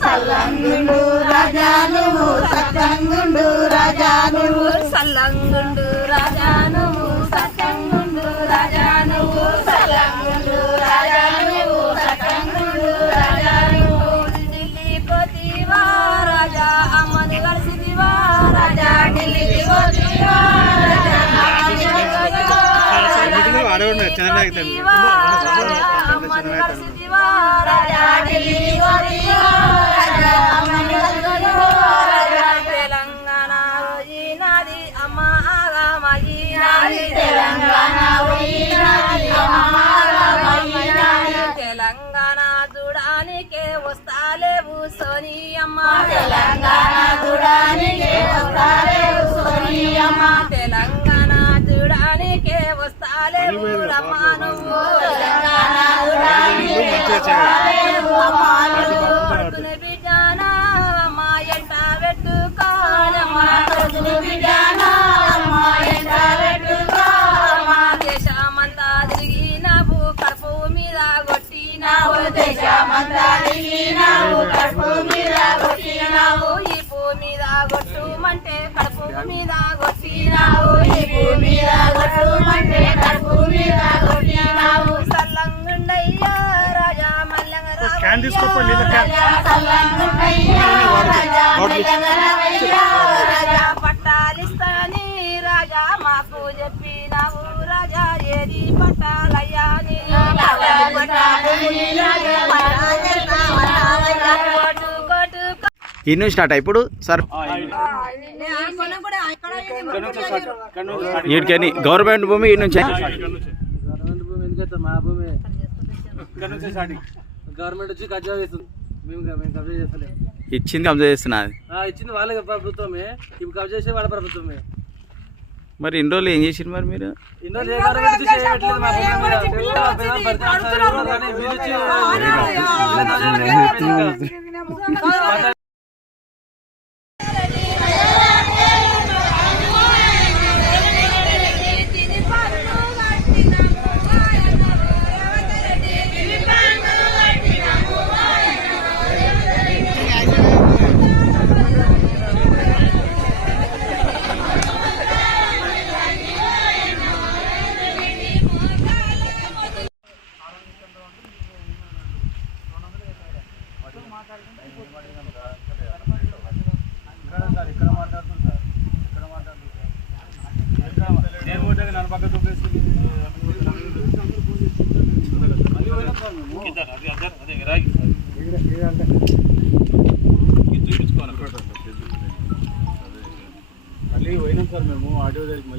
సల్లంగుండు రాజా నువ్వు సత్యంగుండు రాజా నువ్వు సల్లంగుండు రాజా నువ్వు సత్యంగుండు రాజా నువ్వు సల్లంగుండు రాజా నువ్వు సత్యంగుండు రాజా నువ్వు ఢిల్లీ పోతివా రాజా అమ్మని కలిసివా రాజా ఢిల్లీకి పోతివా రాజా అమ్మని కలిసివా రాజా ఢిల్లీకి పోతివా రాజా అమ్మని కలిసివా రాజా తెలంగాణ పోయినది అమ్మ ఆగమయ్యినది తెలంగాణ పోయినది అమ్మ ఆగమయ్యినది తెలంగాణ చూడానికే వస్తాలేవు సోనియమ్మ తెలంగాణ చూడానికే వస్తాలేవు సోనియమ్మ తెలంగాణ చూడానికే వస్తాలేవు రమ్మ నువ్వు తెలంగాణ చూడానికే వస్తాలేవు అమ్మ నువ్వు కొడుకుని బిడ్డనా అమ్మ ఎంట పెట్టుకోనమ్మ కొడుకుని బిడ్డనా అమ్మ ఎంట పెట్టుకోనమ్మ దేశమంతా తిరిగినావు కడుపు మీద కొట్టినావు దేశమంతా తిరిగినావు కడుపు మీద కొట్టినావు ఈ భూమి మీద కొట్టుమంటే కడుపు మీద కొట్టినావు ఈ భూమి మీద కొట్టుమంటే కడుపు మీద కొట్టినావు సల్లంగుండయ్యా రాజా మల్లంగరావయ్యా రాజా సల్లంగుండయ్యా రాజా మల్లంగరావయ్యా రాజా పట్టాలిస్తాని రాజా మాకు చెప్పినావు రాజా ఏది పట్టాలయ్యా ఇన్ను స్టార్ట్ ఇప్పుడు సార్ వీటికని గవర్నమెంట్ భూమి ఇటు నుంచి గవర్నమెంట్ భూమి ఎందుకైతే మా భూమి గవర్నమెంట్ వచ్చి కబ్జా చేస్తుంది మేము కబ్జా చేస్తలేదు ఇచ్చింది కబ్జా చేస్తున్నది ఇచ్చింది వాళ్ళ ప్రభుత్వమే ఇప్పుడు కబ్జా చేసే వాళ్ళ ప్రభుత్వమే మరి ఇన్ని రోజులు ఏం చేసిండ్రు మరి మీరు ఎన్నో ఏ గవర్నమెంట్ వచ్చి చేయట్లేదు మా భూమి మీద మళ్ళీ పోయినాం సార్ మేము ఆటో దగ్గరికి